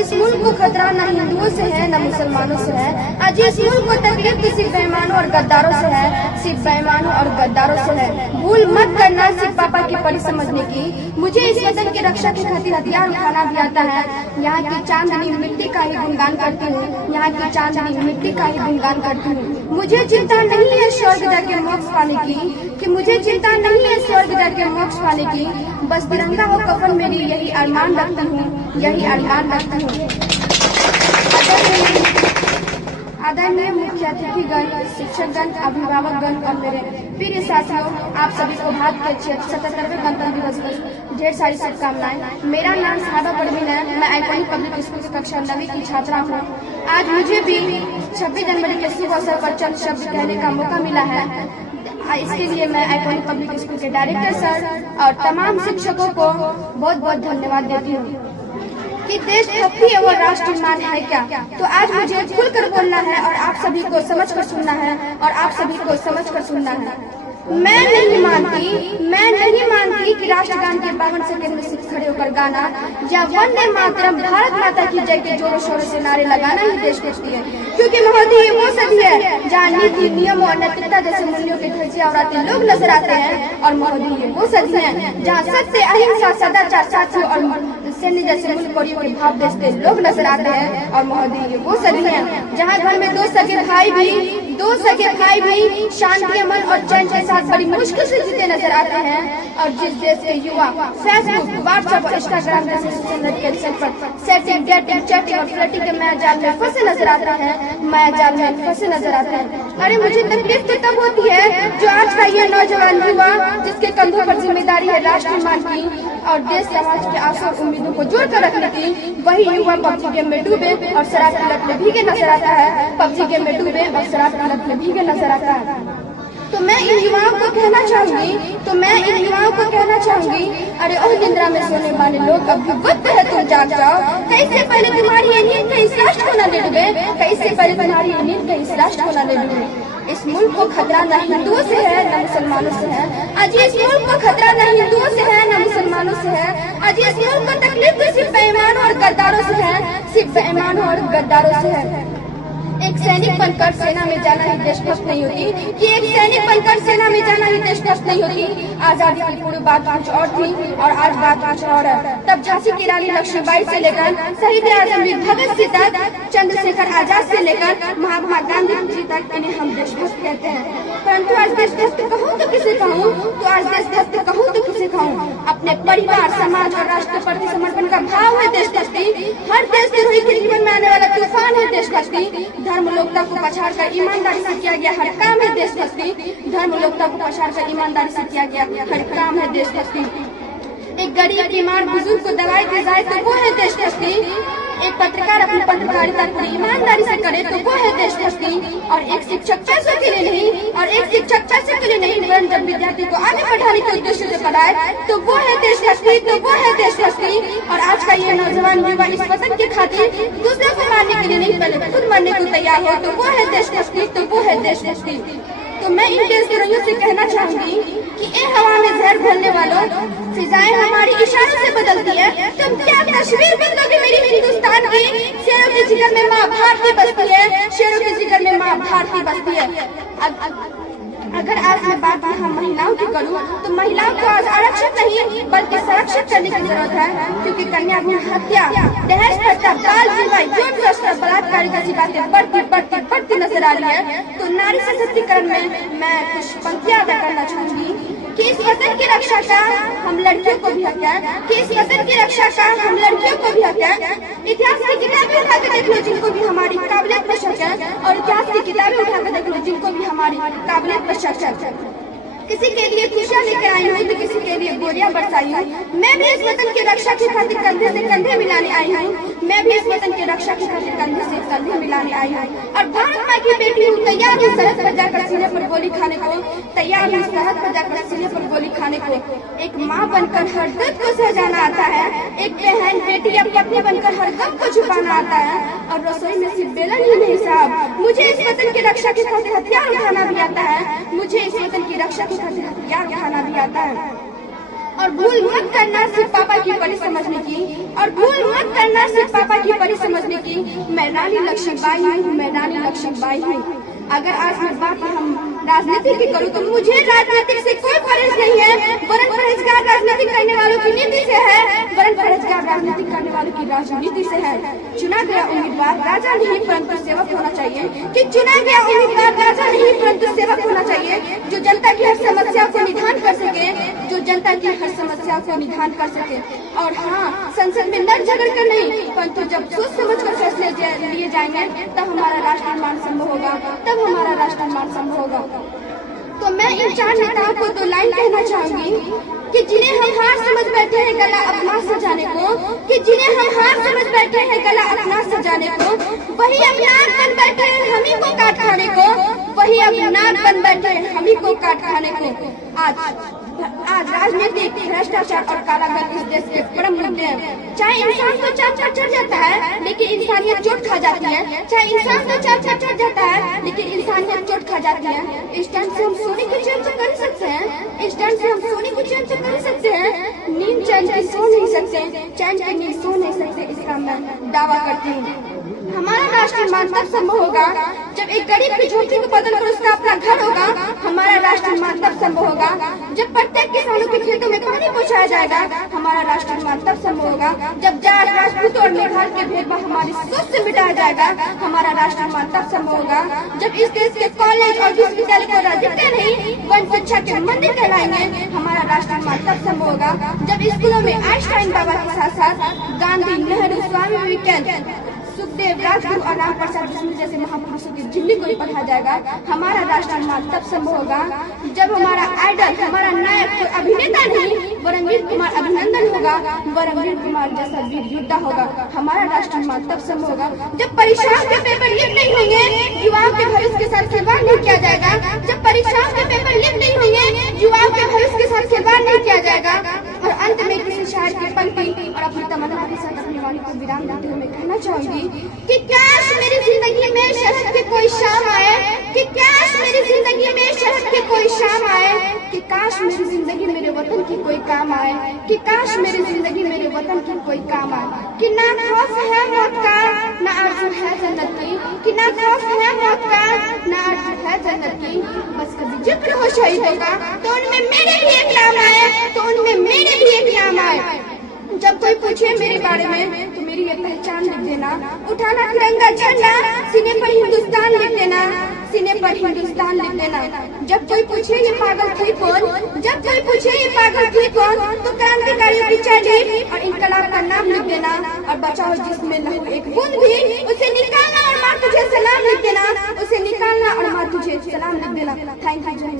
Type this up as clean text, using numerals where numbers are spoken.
इस मुल्क को खतरा न हिंदुओं से है न मुसलमानों से है। आज इस मुल्क को तकलीफ तो सिर्फ बेईमानों और गद्दारों से है, सिर्फ बेईमानों और गद्दारों से है। भूल मत करना सिर्फ पापा की परी समझने की। मुझे इस वतन की रक्षा की खातिर हथियार उठाना भी आता है। यहाँ की चांदनी मिट्टी का ही गुणगान करती हूँ, यहाँ की चांदनी मिट्टी का ही गुणगान करती हूँ। मुझे चिंता नहीं है स्वर्ग जाके मोक्ष पाने की, कि मुझे चिंता नहीं है स्वर्ग जाके मोक्ष पाने की। बस तिरंगा हो कफन मेरी यही अरमान रखती हूँ, यही अरमान रखती हूँ। आदरणीय मुख्य अतिथिगण, शिक्षकगण, अभिभावकगण और मेरे प्रिय साथियों, आप सभी को भारत के 77वें गणतंत्र दिवस की ढेर सारी शुभकामनाएं। मेरा नाम सादा परवीन है, मैं आइकॉनिक पब्लिक स्कूल की कक्षा 9वीं की छात्रा हूँ। आज मुझे भी 26 जनवरी के शुभ अवसर पर चंद शब्द कहने का मौका मिला है। इसके लिए मैं आइकॉनिक पब्लिक स्कूल के डायरेक्टर सर और तमाम शिक्षकों को बहुत बहुत धन्यवाद देती हूँ। कि देशभक्ति है वो राष्ट्रमान है क्या, तो आज मुझे खुलकर बोलना है और आप सभी को समझकर सुनना है, और आप सभी को समझकर सुनना है। मैं नहीं मानती कि राष्ट्रगान के 52 सेकंड में सिर्फ खड़े होकर गाना या वंदे मातरम भारत माता की जय के जोरों शोरों से नारे लगाना ही देशभक्ति है। क्योंकि महोदय ये वो सदी है जहाँ नीति, नियम और नैतिकता जैसे मूल्यों के ध्वजा उड़ाते लोग नजर आते हैं। और महोदय ये वो सदी है जहाँ सत्य, अहिंसा, सदाचार, साथियों और सैन्य जैसे मूल्य कोडियों के भाव बेचते लोग नजर आते हैं। और महोदय ये वो सदी है जहाँ घर में दो सगे भाई भी शांति, अमन और चैन के साथ बड़ी मुश्किल से जीते नजर आते हैं। और जिस देश के युवा फेसबुक, व्हाट्सएप और इंस्टाग्राम जैसे सोशल नेटवर्क पर सेटिंग, डेटिंग, चैटिंग और फ्लर्टिंग के मायाजाल में फंसे नजर आते हैं, अरे मुझे तकलीफ तो तब होती है जो आज का ये नौजवान युवा जिसके कंधों पर जिम्मेदारी है राष्ट्रमान की और देश समाज के आशा और उम्मीदों को जोड़कर रखने की, वही युवा पबजी गेम में डूबे और शराब की लत में भीगे नजर आता है। पबजी गेम में डूबे और शराब की लत में भीगे नजर आता है। तो मैं इन युवाओं को कहना चाहूंगी, अरे ओह निद्रा में सोने वाले लोग, अब भी वक्त है तुम जाग जाओ। कैसे पहले तुम्हारी ये नींद कहीं इस राष्ट्र को न ले डूबे, कैसे पहले तुम्हारी ये नींद कहीं इस राष्ट्र को न ले डूबे। इस मुल्क को खतरा न हिंदुओं से है न मुसलमानों से है। आज इस मुल्क को खतरा न हिंदुओं से है न मुसलमानों से है। आज इस मुल्क को तकलीफ तो सिर्फ बेईमानों और गद्दारों से है, सिर्फ बेईमानों और गद्दारों से है। एक सैनिक बनकर सेना में जाना ही देशभक्त नहीं होती, कि एक सैनिक बनकर सेना में जाना ही देशभक्त नहीं होती। आजादी की पूरी बात कुछ और थी और आज बात कुछ और है। तब झांसी की रानी लक्ष्मीबाई से लेकर शहीद आजम वीर भगत सिंह तक, चंद्रशेखर आजाद से लेकर महात्मा गांधी जी तक इन्हें हम देशभक्त कहते हैं। परंतु आज देशभक्त कहूँ तो किसे कहूँ, अपने परिवार, समाज और राष्ट्र के प्रति समर्पण का भाव है देशभक्ति। हर देशद्रोही के जीवन में आने वाला तूफान है देशभक्ति। धर्म लोकता को पछाड़ कर ईमानदारी से किया गया हर काम है देशभक्ति। धर्म लोकता को पछाड़ कर ईमानदारी से किया गया हर काम है देशभक्ति। एक गरीब बीमार बुजुर्ग को दवाई दी जाए तो वो है देशभक्ति। एक पत्रकार अपनी पत्रकारिता पूरी ईमानदारी से करे तो वो है देशभक्ति। और एक शिक्षक पैसों के लिए नहीं, वरन जब विद्यार्थी को आगे बढ़ाने के उद्देश्य से पढ़ाए तो वो है देशभक्ति। और आज का ये नौजवान युवा इस वतन के खातिर दूसरे को मारने के लिए नहीं, पहले खुद मरने को तैयार हो तो वो है देशभक्ति। तो मैं इन देशद्रोहियों से कहना चाहूंगी कि ए हवा में जहर घोलने वालों, फिजाएं हमारी इशारों से बदलती है। तुम क्या तस्वीर बदलोगे मेरी हिंदुस्तान की? शेरों के जिगर में माँ भारती बसती है, अगर आज मैं बात यहाँ महिलाओं की करूँ तो महिलाओं को आज आरक्षित नहीं बल्कि संरक्षित करने की जरूरत है। क्योंकि कन्या भ्रूण हत्या, दहेज प्रथा, बाल विवाह, यौन शोषण, बलात्कार जैसी बातें बढ़ती नजर आ रही है। तो नारी सशक्तिकरण में मैं कुछ पंक्तियां अदा करना चाहूंगी कि इस वतन की रक्षा का हम लड़कियों को भी हक है, इतिहास की किताबें उठा कर देख लो जिनको भी हमारी काबिलियत पर शक है, और इतिहास की किताबें उठा कर देख लो जिनको भी हमारी काबिलियत पर शक है। किसी के लिए खुशियाँ लेकर आई हूँ तो किसी के लिए गोलियां बरसाई हूँ। मैं भी इस वतन की रक्षा की खातिर कंधे से कंधे मिलाने आई हूँ। और भारत माँ की बेटी हूँ, तैयार हूँ सरहद पर जाकर सीने पर गोली खाने को, एक माँ बनकर हर दर्द को सहजाना आता है। एक बहन, बेटी या पत्नी बनकर हर गम को छुपाना आता है। और रसोई में सिर्फ बेलन ही नहीं साहब, मुझे इस वतन की रक्षा के खातिर हथियार उठाना भी आता है। और भूल मत करना सिर्फ पापा की परी समझने की, और भूल मत करना सिर्फ पापा की परी समझने की। मैं रानी लक्ष्मीबाई हूँ, मैं रानी लक्ष्मीबाई हूँ। अगर आज मैं बात हम राजनीति की करूँ तो मुझे राजनीति से कोई परहेज नहीं है, वरन परहेजगार राजनीति करने वालों की नीति से है, वरन परहेजगार राजनीति करने वालों की राजनीति से है। चुना गया उम्मीदवार राजा नहीं परंतु सेवक होना चाहिए, कि चुना गया उम्मीदवार राजा नहीं परंतु सेवक होना चाहिए, जो जनता की हर समस्या को निदान कर सके, जो जनता की हर समस्या को निदान कर सके। और हाँ, संसद में लड़ झगड़ कर नहीं, परंतु जब सोच समझ कर फैसले लिए जाएंगे तब हमारा राष्ट्र निर्माण संभव होगा, तब हमारा राष्ट्र निर्माण संभव होगा। तो मैं इन 4 नेताओं को 2 लाइन कहना चाहूंगी कि जिन्हें हम हार समझ बैठे हैं गला अपना सजाने को, कि जिन्हें हम हार समझ बैठे हैं गला अपना सजाने को, वही अब नाक बन बैठे हैं हम ही को काट खाने को, वही अब नाक बन बैठे हैं हम ही को काट खाने को। आज राजनीतिक भ्रष्टाचार और कालाधन इस देश के परम मुद्दे हैं। चाहे इंसान तो चार चढ़ जाता है लेकिन इंसानियत चोट खा जाती है, चाहे इंसान तो चार चढ़ जाता है लेकिन इंसानियत चोट खा जाती है। इस टाइम से हम सोने की चैन से कर सकते हैं, इस टाइम से हम सोने की चैन से कर सकते हैं, नींद चैन की सो नहीं सकते, चैन की नींद सो नहीं सकते, इसका मैं दावा करती हूँ। हमारा राष्ट्र निर्माण तब संभव होगा जब एक गरीब की झोपड़ी को बदलकर उसका अपना घर होगा। हमारा राष्ट्र निर्माण तब संभव होगा जब प्रत्येक किसानों के खेतों में पानी पहुंचाया जाएगा। हमारा राष्ट्र निर्माण तब संभव होगा जब जाट, राजपूत और मेघाल के भेदभाव हमारी सोच से मिटाया जाएगा। हमारा राष्ट्र निर्माण तब संभव होगा जब इस देश के कॉलेज और विश्वविद्यालय को राजनीति नहीं वन शिक्षा के मंदिर कहलाएंगे। हमारा राष्ट्र निर्माण तब संभव होगा जब स्कूलों में आइंस्टाइन बाबा के साथ साथ गांधी, नेहरू, स्वामी विवेकानंद, सुखदेव, राजगुरु और राम प्रसाद बिस्मिल जैसे महापुरुषों की जिंदगी को पढ़ा जाएगा। हमारा राष्ट्र निर्माण तब संभव होगा जब हमारा आइडल, हमारा नायक कोई अभिनेता नहीं वरन वीर कुमार अभिनंदन होगा, वरन वीर कुमार जैसा वीर योद्धा होगा। हमारा राष्ट्र निर्माण तब संभव होगा जब परीक्षाओं के पेपर लीक नहीं होंगे, युवाओं के भविष्य के साथ खिलवाड़ नहीं किया जाएगा। जब परीक्षाओं के पेपर लीक नहीं होंगे, युवाओं के भविष्य के साथ खिलवाड़ नहीं किया जाएगा। और अंत में किसी शायर की पंक्ति और अपनी तमन्ना के साथ अपनी वाणी को विराम देते हुए मैं कहना चाहूंगी कि काश मेरी जिंदगी में शहद की कोई शाम आए, कि काश मेरी जिंदगी में शहद की कोई शाम आए, कि काश मेरी जिंदगी मेरे वतन की कोई काम आए, कि काश मेरी जिंदगी मेरे वतन की कोई काम आए। कि ना खौफ है मौत का ना आरज़ू है जन्नत की, कि ना खौफ है मौत का ना आरज़ू है जन्नत की। बस कभी जिक्र हो शहीदों का तो उनमें मेरे भी एक नाम आए, तो उनमें मेरे भी एक नाम आए। जब कोई पूछे मेरे बारे में तो मेरी ये पहचान लिख देना, उठाना तिरंगा झंडा, सीने पर हिंदुस्तान लिख देना, सीने पर हिंदुस्तान लिख देना। जब कोई पूछे ये पागल थी कौन, जब कोई पूछे ये पागल थी कौन, तो क्रांतिकारियों की चाली और इनकलाब का नाम लिख देना। और बचाओ जिसमें लहू एक बूंद भी, उसे निकालना और मार तुझे सलाम लिख देना, उसे निकालना और मार तुझे सलाम लिख देना। Thank you.